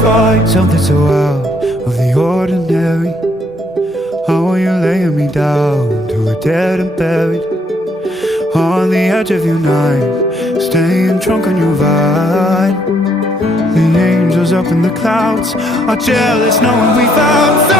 find something so out of the ordinary? How are you laying me down to a dead and buried? On the edge of your knife, staying drunk on your vine. The angels up in the clouds are jealous knowing we found